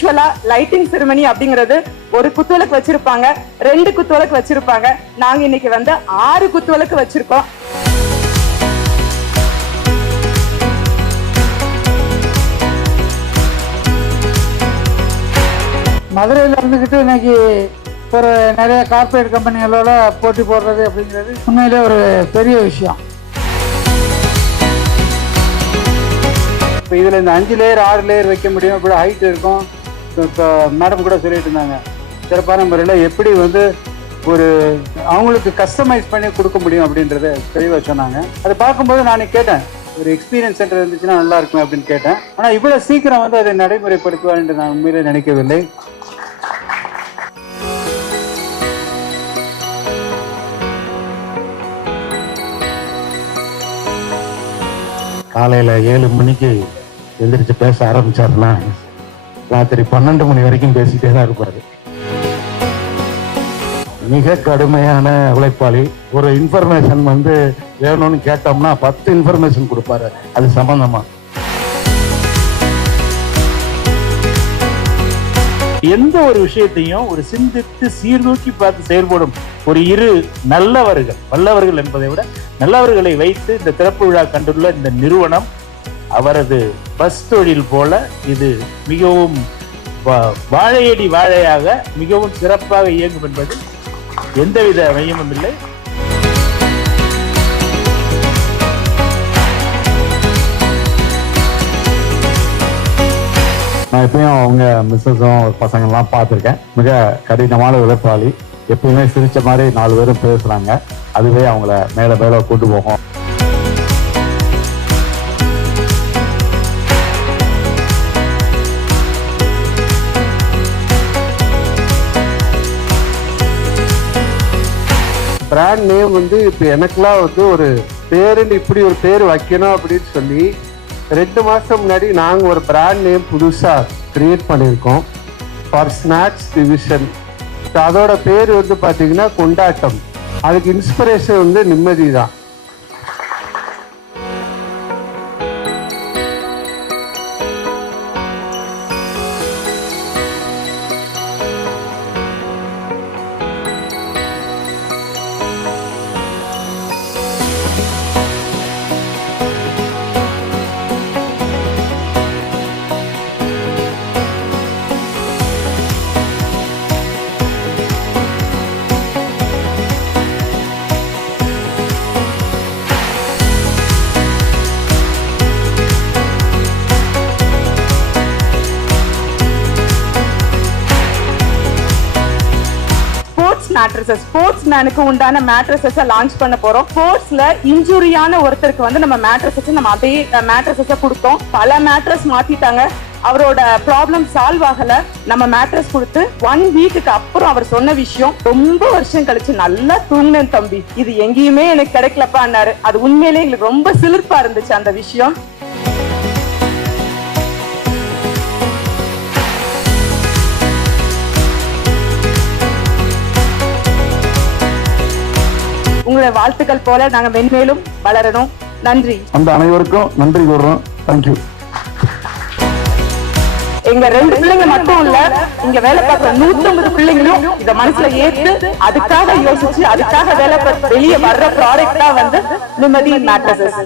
யூஸ்வலா lighting ceremony அப்படிங்கிறது ஒரு குத்துவிளக்கு வச்சிருப்பாங்க, 2 குத்துவிளக்கு வச்சிருப்பாங்க. நாங்க இன்னைக்கு வந்து 6 குத்துவிளக்கு வச்சிருக்கோம். மதுரையில் இருந்துக்கிட்டு இன்னைக்கு ஒரு நிறைய கார்பரேட் கம்பெனிகளோட போட்டி போடுறது அப்படிங்கிறது உண்மையிலே ஒரு பெரிய விஷயம். இப்போ இதில் இந்த 5 லேயர் 6 லேயர் வைக்க முடியும், இப்படி ஹைட் இருக்கும். இப்போ மேடம் கூட சொல்லிட்டு இருந்தாங்க, சிறப்பான முறையில் எப்படி வந்து ஒரு அவங்களுக்கு கஸ்டமைஸ் பண்ணி கொடுக்க முடியும் அப்படின்றத தெளிவாக சொன்னாங்க. அதை பார்க்கும்போது நான் கேட்டேன், ஒரு எக்ஸ்பீரியன்ஸ் சென்டர் இருந்துச்சுன்னா நல்லா இருக்குமே அப்படின்னு கேட்டேன். ஆனால் இவ்வளோ சீக்கிரம் வந்து அதை நடைமுறைப்படுத்துவார் என்று நான் உண்மையிலே நினைக்கவில்லை. காலையில் 7 மணிக்கு எந்திரிச்சு பேச ஆரம்பிச்சாருன்னா ராத்திரி 12 மணி வரைக்கும் பேசிட்டே தான் இருப்பாரு. மிக கடுமையான உழைப்பாளி. ஒரு இன்ஃபர்மேஷன் வந்து வேணும்னு கேட்டோம்னா 10 இன்ஃபர்மேஷன் கொடுப்பாரு அது சம்பந்தமா. எந்த ஒரு விஷயத்தையும் ஒரு சிந்தித்து சீர்தூக்கி பார்த்து செயல்படும் ஒரு நல்லவர்கள், வல்லவர்கள் என்பதை விட நல்லவர்களை வைத்து இந்த திறப்பு விழா கண்டுள்ள இந்த நிறுவனம் அவரது பஸ் தொழில் போல இது மிகவும் வாழையடி வாழையாக மிகவும் சிறப்பாக இயங்கும் என்பது எந்தவித மையமும் இல்லை. நான் எப்பயும் அவங்க மிஸ்ஸஸும் பசங்கள்லாம் பார்த்துருக்கேன். மிக கடினமான உழைப்பாளி. எப்பயுமே சிரிச்ச மாதிரி 4 பேரும் பேசுகிறாங்க. அதுவே அவங்கள மேலே மேலே கொண்டு போகும். பிராண்ட் நேம் வந்து இப்போ எனக்குலாம் வந்து ஒரு பேருன்னு இப்படி ஒரு பேர் வைக்கணும் அப்படின்னு சொல்லி 2 மாதம் முன்னாடி நாங்கள் ஒரு பிராண்ட் நேம் புதுசாக கிரியேட் பண்ணியிருக்கோம் ஃபார் ஸ்நாக்ஸ் டிவிஷன். அதோட பேர் வந்து பார்த்தீங்கன்னா கொண்டாட்டம். அதுக்கு இன்ஸ்பிரேஷன் வந்து நிம்மதி தான். ஸ்போர்ட்ஸ் மேனுக்கு உண்டான மேட்ரஸஸ் லான்ச் பண்ண போறோம். ஸ்போர்ட்ஸ்ல இன்ஜுரியான ஒருத்தருக்கு வந்து நம்ம மேட்ரஸஸ் நம்ம அதே மேட்ரஸஸ் கொடுத்தோம். பல மேட்ரஸ் மாத்திட்டாங்க. அவரோட ப்ராப்ளம் சால்வ் ஆகல. நம்ம மேட்ரஸ் கொடுத்து 1 வீக்குக்கு அப்புறம் அவர் சொன்ன விஷயம், ரொம்ப வருஷம் கழிச்சு நல்லா தூங்கினேன் தம்பி, இது எங்கேயுமே எனக்கு கிடைக்கலப்பான்னாரு. அது உண்மையிலே எங்களுக்கு ரொம்ப சிலிர்ப்பா இருந்துச்சு அந்த விஷயம். உங்களுடைய வாழ்த்துக்கள் போல நாங்க மென்மேலும் வளரணும். நன்றி. அந்த அனைவருக்கும் நன்றி கூறுறோம். தேங்க்யூ. எங்க 2 பிள்ளைங்க மட்டும் இல்ல, இங்க வேலை பார்க்கிற 150 பிள்ளைங்களும் இத மனசுல ஏத்து அதுக்காக யோசிச்சு அதுக்காக வேலை வெளியே வர்ற ப்ராடக்ட் தான் வந்து நிம்மதி மேட்ரஸஸ்.